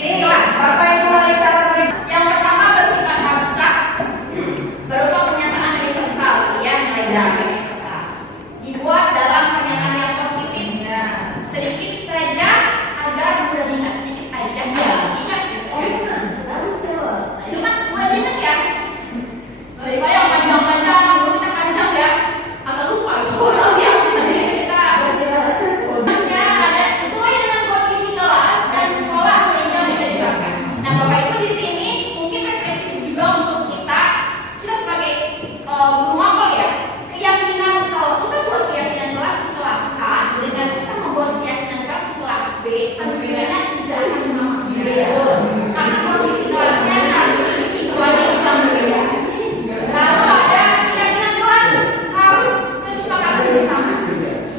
di kelas. Bapak Ibu mulai cara Yang pertama bersifat abstrak, berupa pernyataan universal, ya nilai universal. Dibuat dalam pernyataan yang positif. Sedikit saja agar mudah diingat, sedikit aja. Ingat, oh itu kan mudah diingat ya. Daripada yang panjang-panjang, belum kita panjang ya, agak lupa itu. Ya, kita hanya ada sesuai dengan kondisi kelas dan sekolah sehingga mudah diterapkan. Nah, Bapak Ibu di sini mungkin refleksi juga untuk kita sebagai guru mapel ya. Keyakinan kalau kita buat keyakinan kelas di kelas A dengan kita membuat keyakinan kelas di kelas B, tentunya tidak akan sama beda. Karena kondisi kelasnya harus semuanya juga berbeda. Kalau ada keyakinan kelas harus kesepakatan bersama.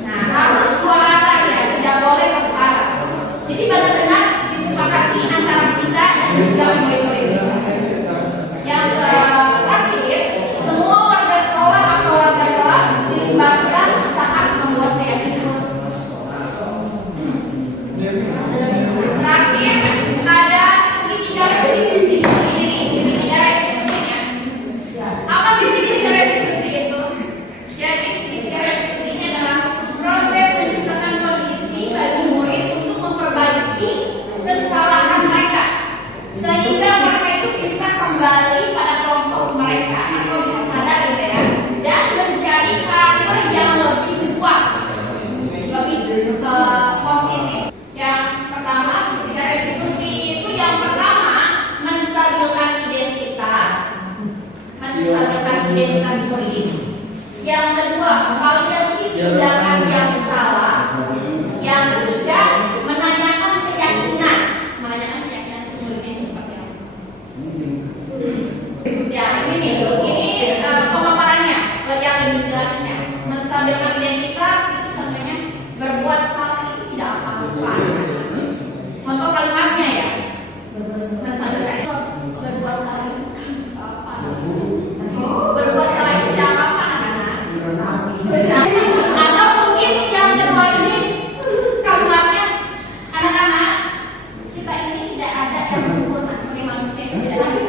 Nah, harus dua arah ya, tidak boleh satu arah. Jadi benar-benar disepakati antara kita dan juga murid-murid kita. Yang terakhir, semua warga sekolah atau warga kelas dilibatkan saat membuat keyakinan. Terakhir, ada segitiga restitusi. Ini nih, segitiga restitusinya. Apa sih segitiga restitusi itu? Jadi segitiga restitusinya adalah proses menciptakan kondisi bagi murid untuk memperbaiki kesalahan mereka, sehingga mereka itu bisa kembali pada kelompok mereka atau bisa sadar gitu ya, dan menjadi karakter yang lebih kuat, lebih positif. Yang pertama, segitiga restitusi itu yang pertama menstabilkan identitas murid. Yang kedua, validasi tindakan yang salah. Yang ketiga, menanyakan keyakinan si muridnya itu seperti apa. Ya, ini pemaparannya yang lebih jelasnya. Menstabilkan identitas itu contohnya berbuat salah itu tidak apa-apa. Contoh kalimatnya ya. Menstabilkan itu berbuat salah itu apa? Berbuat salah itu tidak apa-apa, anak-anak. Atau mungkin yang kedua ini kalimatnya, anak-anak, kita ini tidak ada yang sempurna sebagai manusia, tidak ada.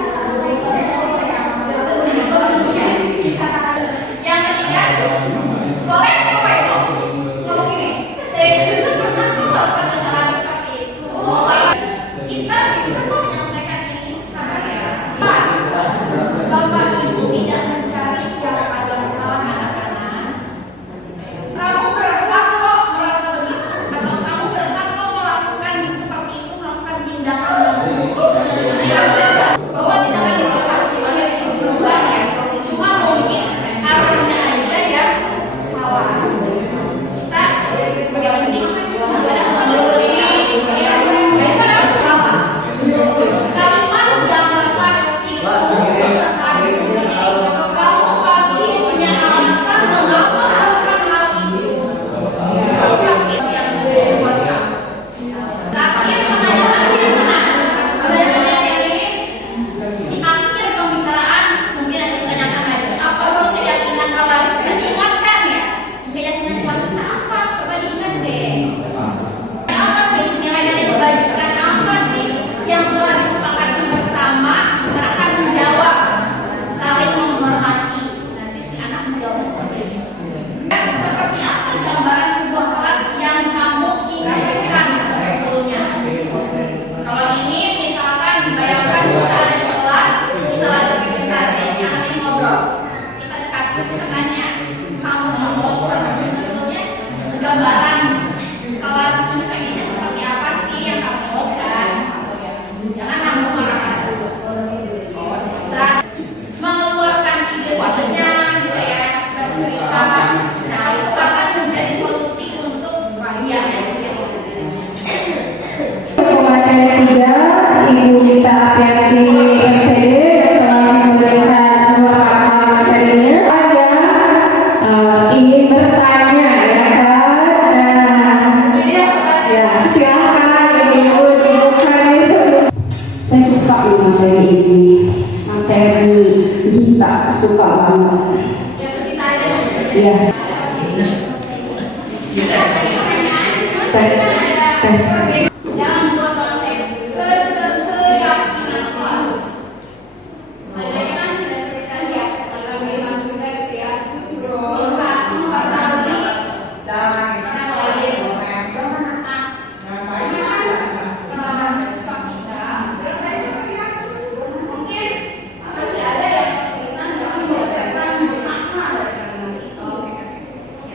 kita suka banget. Yang kita aja. Iya. Jangan buat konsep keyakinan kelas. Makanya kan sudah sering kali ya, kalau lagi masuk juga gitu ya. Bisa 4 kali. Mungkin masih ada yang kesulitan dalam mendapatkan makna dari kalimat itu.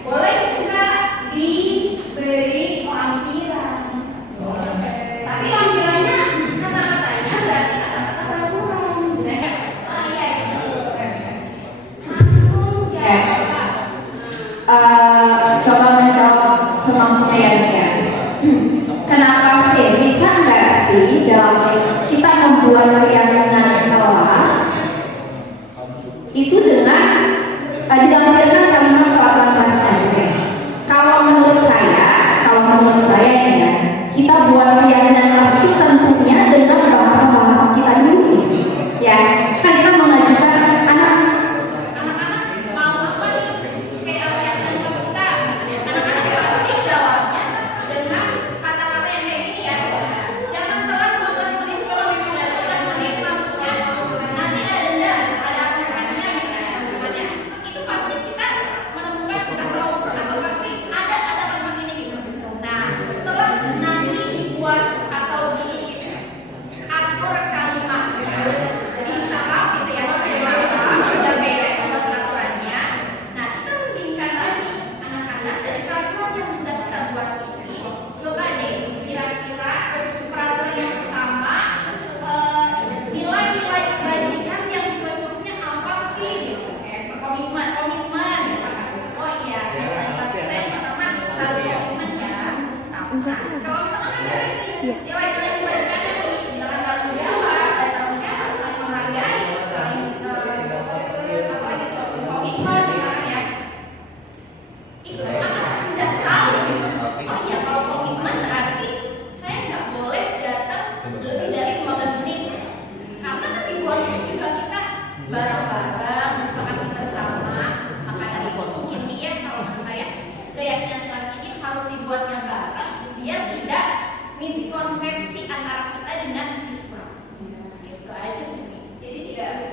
Boleh juga diberi lampiran. Tapi lampirannya kata-katanya berarti kata-kata peraturan. Saya tanggung jawab. Coba menjawab semampunya ya Nik ya. Kenapa sih? Bisa nggak sih dalam kita membuat keyakinan kelas itu dengan dilampirkan kalimat peraturan kelasnya juga. Kalau menurut saya ini ya, kita buat keyakinan kelas itu tentunya dengan bahasa kita dulu, ya. Kan kita mengajukan anak Anak-anak mau apa nih? Kayak keyakinan kelas kita. Anak-anak pasti jawabnya dengan kata-kata yang kayak gini ya. Jangan telat 15 menit, kalau memang udah 15 menit masuknya nanti ada denda, ada konsekuensinya misalnya. Itu pasti kita menemukan atau pasti ada kalimat ini gitu. Nah, setelah nanti dibuat atau diatur kalimatnya, ditahap gitu ya, udah beres buat peraturannya. Nah, kita membingkai lagi anak-anak dari peraturan yang sudah kita buat ini. Coba deh, kira-kira peraturan yang utama, nilai-nilai kebajikan yang cocoknya apa sih? Gitu. Komitmen. Oh iya, kelas kita yang pertama harus komitmen ya. Nah, kalau misalkan ada nilai-nilai kebajikannya nih, misalkan tanggung jawab, dan tanggung jawab saling menghargai, saling komitmen misalkan ya. Itu anak sudah tahu gitu. Oh iya, kalau komitmen berarti saya nggak boleh datang lebih dari 15 menit. Karena kan dibuatnya juga kita bareng-bareng, misalkan kita bersama. Maka dari itu mungkin nih ya, kalau menurut saya keyakinan kelas ini harus dibuatnya bareng biar tidak miskonsepsi antara kita dengan siswa. Itu aja sih. Jadi tidak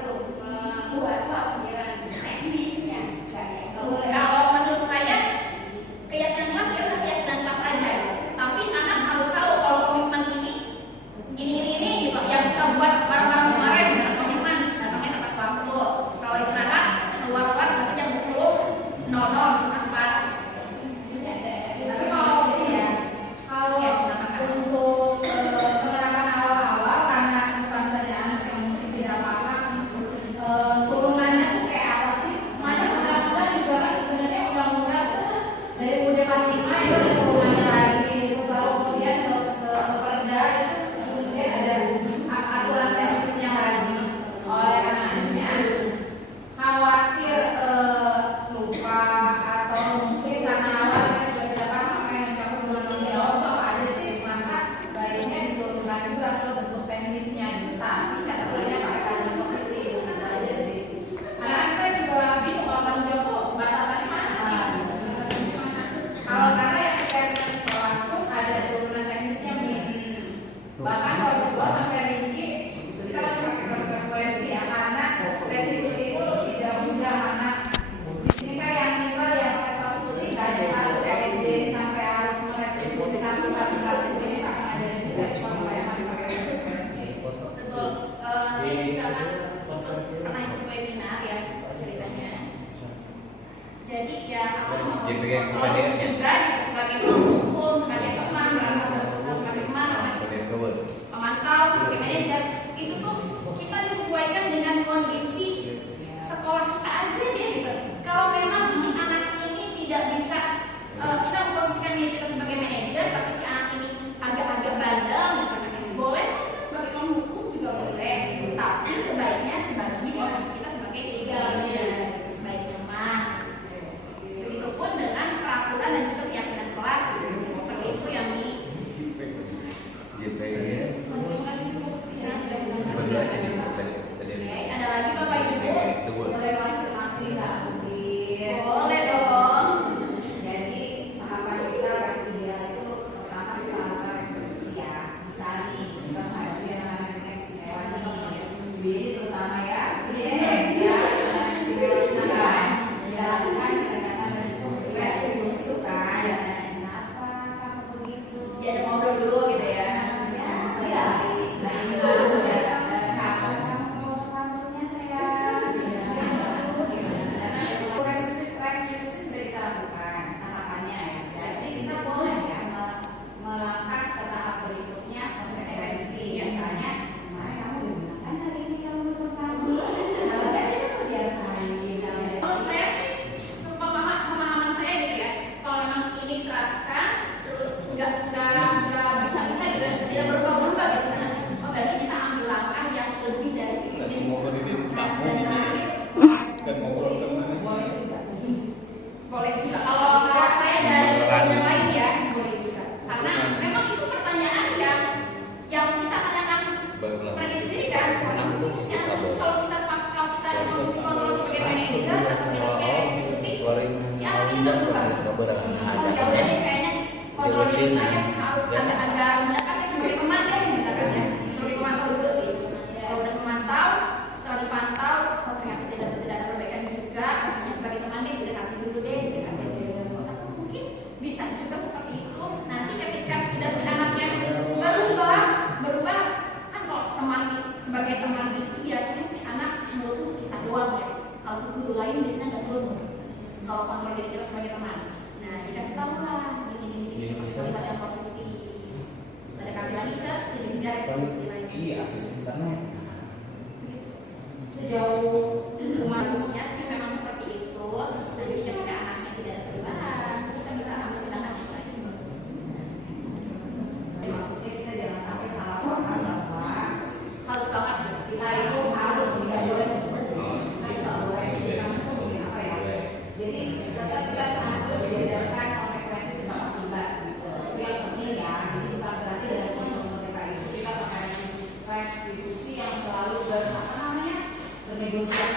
perlu membuat lampiran teknisnya. Kalau menurut saya keyakinan kelas ya udah keyakinan kelas aja. Tapi anak harus tahu kalau komitmen ini gitu yang kita buat bareng-bareng kemarin dengan komitmen datangnya tepat waktu. Kalau istirahat keluar kelas nanti jam 10.00 misalkan pas. Tapi kalau gitu ya, kalau untuk penerapan awal-awal karena misalnya anak yang mungkin tidak paham turunannya tuh kayak apa sih? Makanya undang-undang juga kan sebenarnya undang-undang tuh dari UUD 45 itu ada turunannya lagi, terus lalu kemudian ke Perda itu kemudian ada aturan teknisnya lagi. Oleh karenanya khawatir lupa atau mungkin karena awalnya juga tidak paham apa yang kamu belum tanggung jawab itu apa aja sih, maka baiknya diturunkan juga ke bentuk teknisnya gitu. Tapi catatannya pakai kalimat positif gitu aja sih. Karena kita juga bingung kalau tanggung jawab tuh batasannya mana. Kalau karena yang terkait dengan sekolah pun ada turunan teknisnya nih. Bahkan kalau di sekolah sampai rinci kita harus pakai konsekuensi ya, karena restitusi itu tidak mudah. Karena di sini kan yang misal yang restitusi kan harus RD sampai harus merestitusi satu ini kan ada yang juga cuma membayarkan pakai konsekuensi. Betul. Saya juga kan pernah ikut webinar ya ceritanya. Jadi ya aku mau juga gitu, sebagai hukum, sebagai teman, merasa sebagai teman, pemantau, sebagai manajer, itu tuh kita disesuaikan dengan kondisi sekolah kita aja dia gitu. Kalau memang si anak ini tidak bisa, kita memposisikan diri kita sebagai manajer, tapi si anak ini agak-agak bandel misalkan, boleh sebagai penghukum juga boleh, tapi sebaiknya sebagai posisi kita sebagai legalnya, sebaiknya mah. Begitupun dengan peraturan dan menurut saya harus agak-agak mendekatnya sebagai teman deh, misalkan ya, sebagai pemantau dulu sih. Kalau udah memantau, setelah dipantau, oh ternyata tidak ada perbaikan juga, makanya sebagai teman deh, didekati dulu deh, didekati dulu. Atau mungkin bisa juga seperti itu. Nanti ketika sudah si anaknya berubah, kan kalau teman sebagai teman itu biasanya si anak menurut kita doang ya. Kalau guru lain biasanya nggak turun. Kalau kontrol diri kita sebagai teman. Nah, dikasih tahu lah ini kalimat yang positif. Pada kali lagi ke sini resolusi lagi. Iya, akses internet. Sejauh manusia sih memang seperti itu. Jadi ketika anaknya tidak ada perubahan, kita bisa ambil tindakan yang lain. Maksudnya kita jangan sampai salah paham bahwa Harus banget. kita itu harus tidak boleh jadi tetap kita harus diajarkan konsekuensi sebab akibat gitu. Itu yang penting ya. Jadi bukan berarti dengan contoh mereka itu kita pakai restitusi yang selalu bernegosiasi